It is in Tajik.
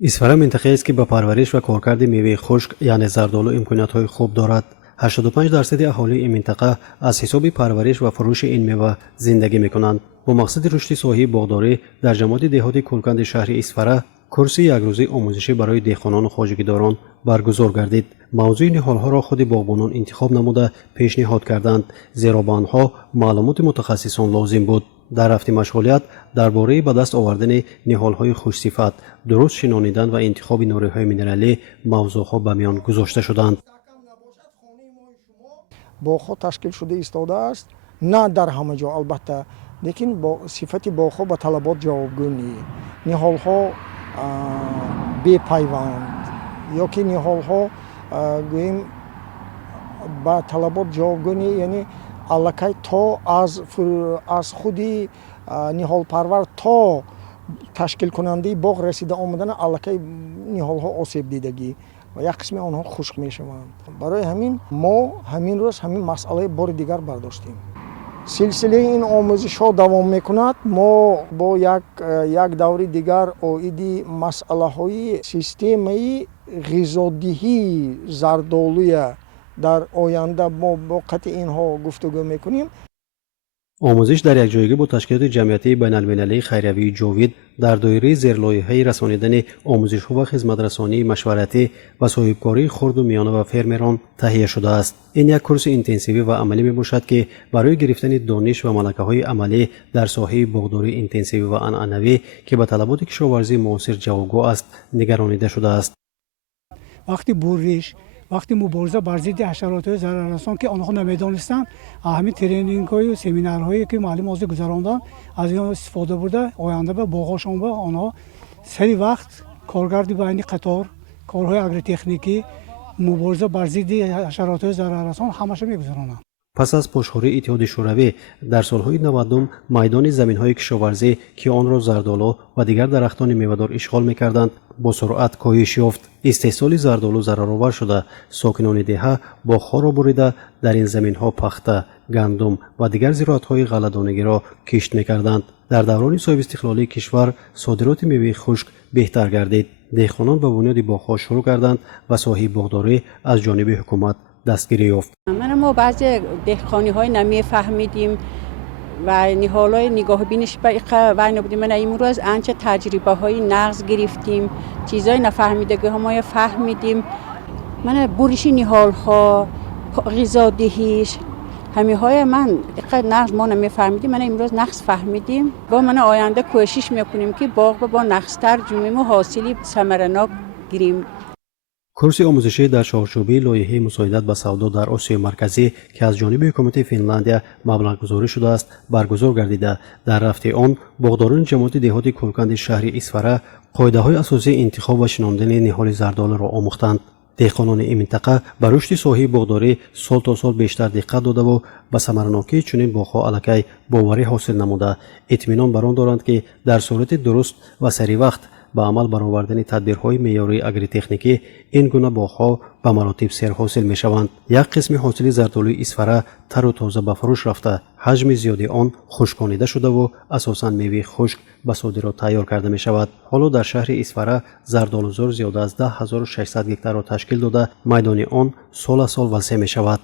исфара минтақаест ки ба парвариш ва коркарди меваи хушк яъне зардолу имкониятҳои хуб дорад. 85% аҳолии ин минтақа аз ҳисоби парвариш ва фурӯши ин мева зиндагӣ мекунанд. бо мақсади рушди соҳаи боғдорӣ дар ҷамоати деҳоти кӯлканди шаҳри исфара курси якрӯзӣ омӯзишӣ барои деҳқонону хоҷагидорон баргузор гардид. мавзӯи ниҳолҳоро худи боғбонон интихоб намуда пешниҳод карданд, зеро ба онҳо маълумоти мутахассисон лозим буд. дар рафти машғулият дар бораи ба даст овардани ниҳолҳои хушсифат, дуруст шинонидан ва интихоби нуриҳои минералӣ мавзӯъҳо ба миён гузошта шуданд. боғҳо ташкил шуда истодааст, на дар ҳама ҷо албатта, лекин сифати боғҳо ба талабот ҷавобгӯ нест. ниҳолҳо бепайванд ё ки ниҳолҳо гӯем ба талабот ҷавобгӯ нест, яъне аллакай то аз худи ниҳолпарвар то ташкилкунандаи боғ расида омадана аллакай ниҳолҳо осеб дидагӣ ва як қисми онҳо хушк мешаванд. барои ҳамин мо ҳамин рӯз ҳамин масъалаи бори дигар бардоштем. силсилаи ин омӯзишҳо давом мекунад. мо бо як даври дигар оиди масъалаҳои системаи ғизодиҳии зардолуя дар оянда мо бо қатъи инҳо гуфтугӯ мекунем. омӯзиш дар якҷоягӣ бо ташкилоти ҷамъиятии байналмилалии хайриявии ҷовид дар доираи зерлоиҳаи расонидани омӯзишҳо ва хизматрасонии машваратӣ ва соҳибкории хурду миёна ва фермерон таҳия шудааст. ин як курси интенсивӣ ва амалӣ мебошад ки барои гирифтани дониш ва малакаҳои амалӣ дар соҳаи боғдории интенсивӣ ва анъанавӣ ки ба талаботи кишоварзии муосир ҷавобгӯ аст нигаронида шудааст. вақти буриш, вақти мубориза бар зидди ҳашаротҳои зараррасон ки онҳо намедонистанд, ҳамин тренингҳои семинарҳое ки муаллим ҳозир гузаронданд, аз он истифода бурда оянда ба боғҳошон ба онҳо сари вақт коргарди байни қатор, корҳои агротехникӣ, мубориза бар зидди ҳашаротҳои зараррасон ҳамаша мегузаронанд. пас аз пошхӯрии иттиҳоди шӯравӣ дар солҳои 90 майдони заминҳои кишоварзӣ ки онро зардолу ва дигар дарахтони мевадор ишғол мекарданд бо суръат коҳиш ёфт. истеҳсоли зардолу зараровар шуда сокинони деҳа боғҳоро бурида дар ин заминҳо пахта, гандум ва дигар зироатҳои ғалладонагиро кишт мекарданд. дар даврони соҳибистиқлолии кишвар содироти меваи хушк беҳтар гардид. деҳқонон ба бунёди боғҳо шурӯъ карданд ва соҳаи боғдорӣ аз ҷониби ҳукумат дастгирӣ ёфт. ما بعضی دهقانی‌های نمی‌فهمیدیم و نهالای نگاه بینش به و نبودیم. من امروز آنچه تجربه‌های نقض گرفتیم، چیزای نفهمیدگی هم فهمیدیم. من بورشی نهال‌ها، غذادهیش، همی‌های من نقض ما نمی‌فهمیدیم. من امروز نقض فهمیدیم. با من آینده کوشش می‌کنیم که باغ با نقض‌تر جمعیم و حاصلی ثمرناک گیریم. курси омӯзишӣ дар чорчӯбии лоиҳаи мусоидат ба савдо дар осиёи марказӣ ки аз ҷониби ҳукумати финляндия маблағгузорӣ шудааст баргузор гардида дар рафти он боғдорони ҷамоати деҳоти кӯлканди шаҳри исфара қоидаҳои асосии интихоб ва шинондани ниҳоли зардолуро омӯхтанд. деҳқонони ин минтақа ба рушди соҳаи боғдорӣ сол то сол бештар диққат додаву ба самаранокии чунин боғҳо аллакай боварӣ ҳосил намуда итминон бар он доранд ки дар сурати дуруст ва саривақт ба амал баровардани тадбирҳои меъёрии агротехникӣ ин гуна боғҳо ба маротиб серҳосил мешаванд. як қисми ҳосили зардолуи исфара тару тоза ба фурӯш рафта, ҳаҷми зиёди он хушконида шудаву асосан меваи хушк ба содирот тайёр карда мешавад. ҳоло дар шаҳри исфара зардолузор зиёда аз 10,600 гектарро ташкил дода майдони он сол аз сол васеъ мешавад.